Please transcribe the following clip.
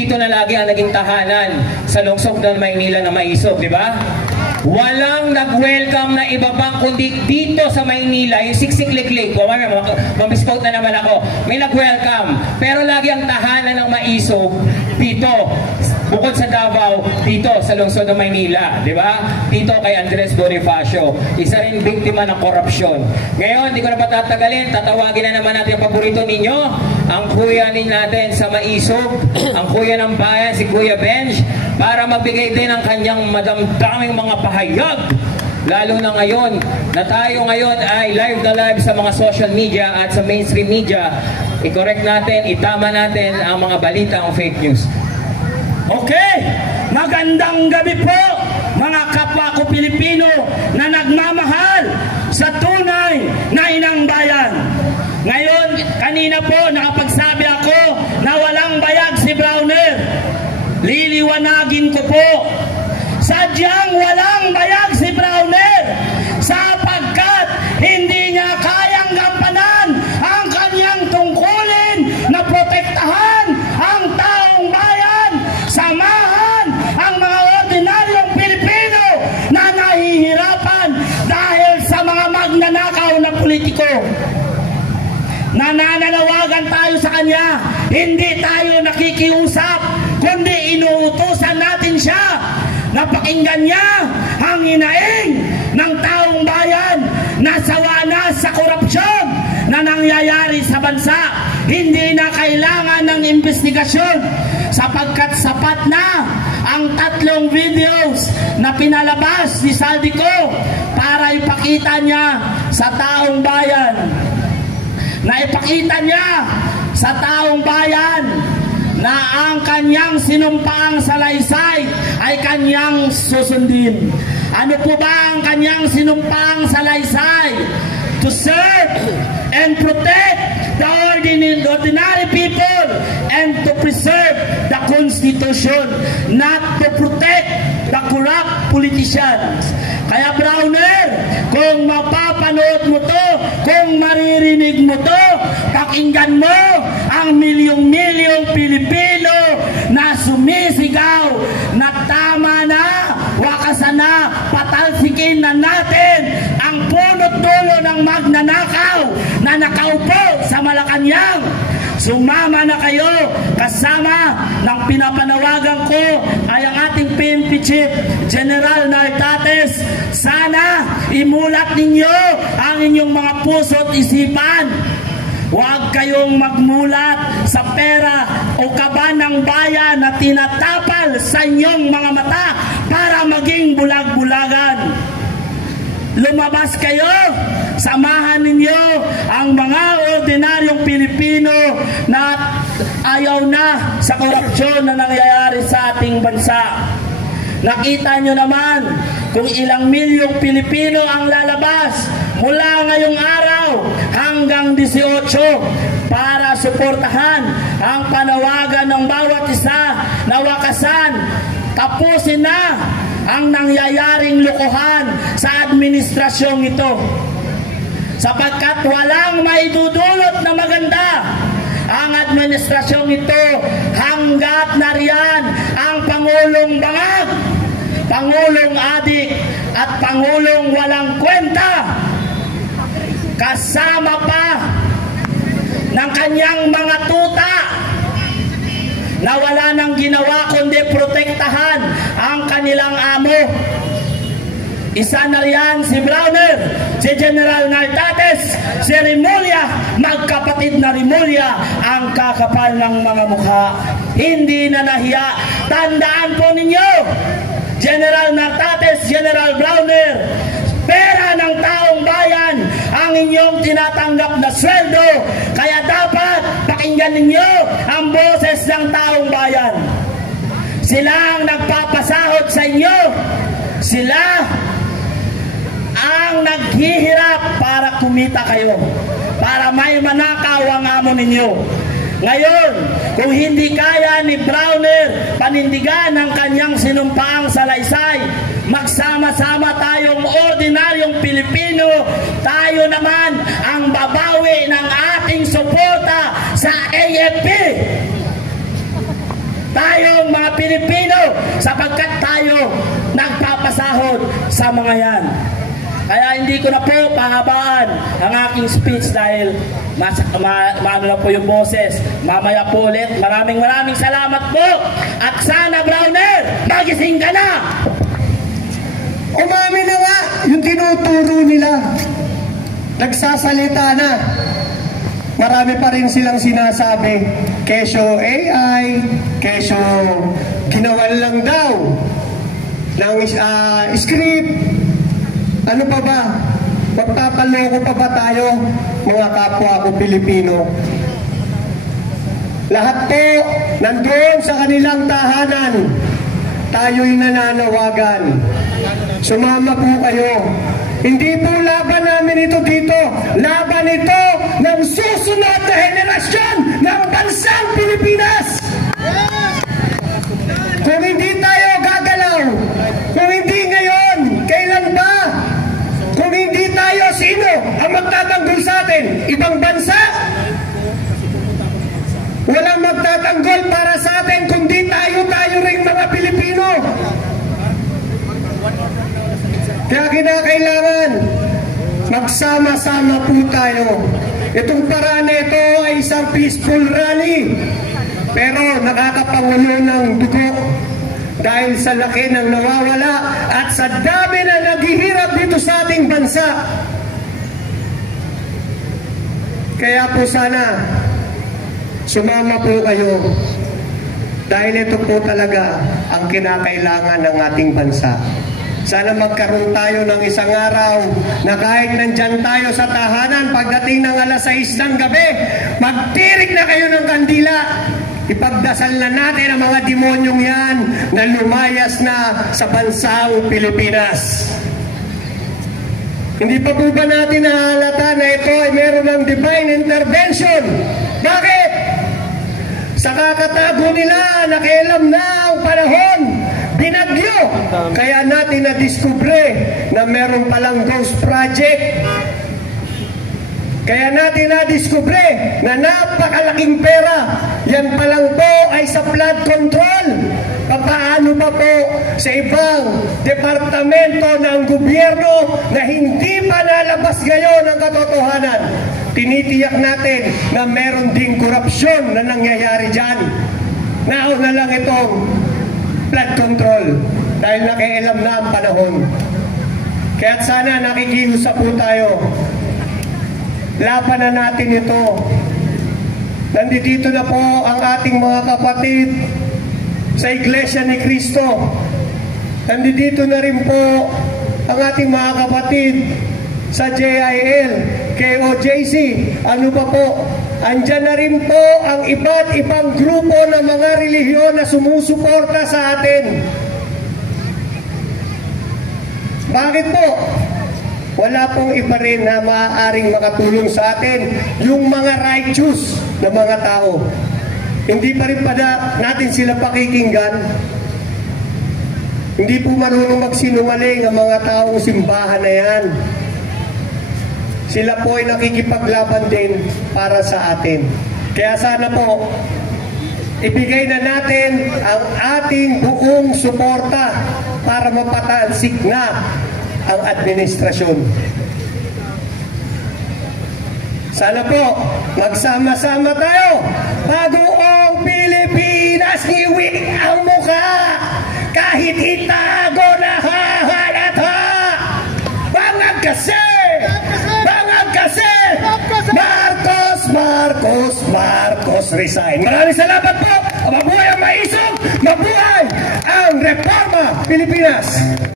dito na lagi ang naging tahanan sa lungsod ng Maynila na Maisog, di ba? Walang nag-welcome na iba pang kundi dito sa Maynila, yung Siksik-Liklik. Mamisquote na naman ako. May nag-welcome. Pero lagi ang tahanan ng Maisog dito. Bukod sa Davao, dito sa lungsod ng Maynila, di ba? Dito kay Andres Bonifacio, isa rin biktima ng korupsyon. Ngayon, hindi ko na patatagalin, tatawagin na naman natin ang paborito ninyo, ang kuya natin sa Maisog, ang kuya ng bayan, si Kuya Benj, para magbigay din ang kanyang madamdaming mga pahayag. Lalo na ngayon, na tayo ngayon ay live na live sa mga social media at sa mainstream media, i-correct natin, itama natin ang mga balita, ang fake news. Okay, magandang gabi po mga kapwa ko Pilipino na nagmamahal sa tunay na inang bayan. Ngayon, kanina po nakapagsabi ako na walang bayag si Browner. Liliwanagin ko po, sadyang walang bayag si Browner sapagkat hindi niya kayang gampanan ang kanyang tungkulin na protektahan ang taong bayan, samahan ang mga ordinaryong Pilipino na nahihirapan dahil sa mga magnanakaw na politiko. Nananawagan tayo sa kanya, hindi tayo nakikiusap, kundi inuutusan natin siya na pakinggan niya ang hinaing ng taong bayan na sawa na sa korupsyon na nangyayari sa bansa. Hindi na kailangan ng investigasyon sapagkat sapat na ang 3 videos na pinalabas ni Saldico para ipakita niya sa taong bayan, na ipakita niya sa taong bayan na ang kanyang sinumpaang salaysay ay kanyang susundin. Ano po ba ang kanyang sinumpaang salaysay? To serve and protect the ordinary people and to preserve the Constitution, not to protect the corrupt politicians. Kaya Browner, kung mapapanood mo to, kung maririnig mo to, pakinggan mo ang milyong-milyong Pilipino na sumisigaw na tama na, wakasan na, patalsikin na natin ang punot dulo ng magnanakaw na nakaupo sa Malacanang. Sumama na kayo kasama ng pinapanawagan ko ay ang ating PNP Chief General Nartates. Sana imulat ninyo ang inyong mga puso at isipan. Huwag kayong magmulat sa pera o kaba ng bayan na tinatapal sa inyong mga mata para maging bulag-bulagan. Lumabas kayo, samahan ninyo ang mga ordinaryong Pilipino na ayaw na sa korupsyon na nangyayari sa ating bansa. Nakita nyo naman kung ilang milyong Pilipino ang lalabas mula ngayong araw hanggang 18 para suportahan ang panawagan ng bawat isa na wakasan, tapusin na ang nangyayaring lokohan sa administrasyong ito. Sapagkat walang maidudulot na maganda ang administrasyong ito hanggat nariyan ang Pangulong Bangag, Pangulong Adik at Pangulong walang kwenta, kasama pa ng kanyang mga tuta na wala nang ginawa kundi protektahan ang kanilang amo. Isa na riyan si Browner, si General Nartates, si Rimulya, magkapatid na Rimulya, ang kakapal ng mga mukha. Hindi na nahiya. Tandaan po ninyo, General Nartates, General Browner, pera ng taong bayan ang inyong tinatanggap na sweldo. Kaya dapat pakinggan ninyo ang boses ng taong bayan. Sila ang nagpapasahod sa inyo. Sila ang naghihirap para kumita kayo, para may manakaw ang amo ninyo. Ngayon, kung hindi kaya ni Browner panindigan ang kanyang sinumpaang salaysay, magsama-sama tayong ordinaryong Pilipino, tayo naman ang babawi ng ating suporta sa AFP. Tayo Pilipino sapagkat tayo nagpapasahod sa mga yan. Kaya hindi ko na po pahabaan ang aking speech dahil maano na po yung boses. Mamaya po ulit. Maraming salamat po. At sana, Browner, magising ka na! Umami na nga yung tinuturo nila. Nagsasalita na. Marami pa rin silang sinasabi. Kesyo AI, kesyo ginawan lang daw ng script. Ano pa ba? Magpapaloko pa ba tayo, mga kapwa ko Pilipino? Lahat po nandoon sa kanilang tahanan. Tayo'y nananawagan. Sumama po kayo. Hindi po laban namin ito dito. Laban ito ng susunod na henerasyon ng bansang Pilipinas. Kung hindi tayo gagalaw, kung hindi ngayon, kailan ba? Kung hindi tayo, sino ang magtatanggol sa atin? Ibang bansa? Walang magtatanggol para sa atin kundi tayo rin mga Pilipino. Kaya kinakailangan magsama-sama po tayo. Itong paraan ito ay isang peaceful rally, pero nakakapangulo ng dugo dahil sa laki ng nawawala at sa dami na naghihirap dito sa ating bansa. Kaya po sana sumama po kayo dahil ito po talaga ang kinakailangan ng ating bansa. Sana magkaroon tayo ng isang araw na kahit nandyan tayo sa tahanan, pagdating ng alas 6 ng gabi, magtirik na kayo ng kandila. Ipagdasal na natin ang mga demonyong yan na lumayas na sa bansang Pilipinas. Hindi pa po ba natin nahalata na ito ay meron ng divine intervention? Bakit? Sa kakatago nila, nakialam na ang panahon. Binagyo. Kaya natin na-discover na meron palang ghost project. Kaya natin na-discover na napakalaking pera. Yan palang po ay sa flood control. Paano pa po sa ibang departamento ng gobyerno na hindi pa nalabas ngayon ang katotohanan. Tinitiyak natin na meron ding korupsyon na nangyayari dyan. Nauna lang itong flood control dahil nakialam na ang panahon. Kaya sana nakikiusap po tayo. Laban na natin ito. Nandito na po ang ating mga kapatid sa Iglesia ni Cristo. Nandito na rin po ang ating mga kapatid sa JIL, KOJC, ano pa po. Andyan na rin po ang iba't ibang grupo ng mga relihiyon na sumusuporta sa atin. Bakit po? Wala pong iba rin na maaaring makatulong sa atin, yung mga righteous na mga tao. Hindi pa rin natin sila pakikinggan. Hindi po marunong magsinungaling ang mga taong simbahan na yan. Sila po ay nakikipaglaban din para sa atin. Kaya sana po, ibigay na natin ang ating buong suporta para mapatalsik na ang administrasyon. Sana po, magsama-sama tayo. Bagoong Pilipinas, iwi ang mukha. Kahit itago na halata. Bangag kasi! Marcos resign. Maraming salamat po. Mabuhay ang maisog. Mabuhay ang Reforma Pilipinas.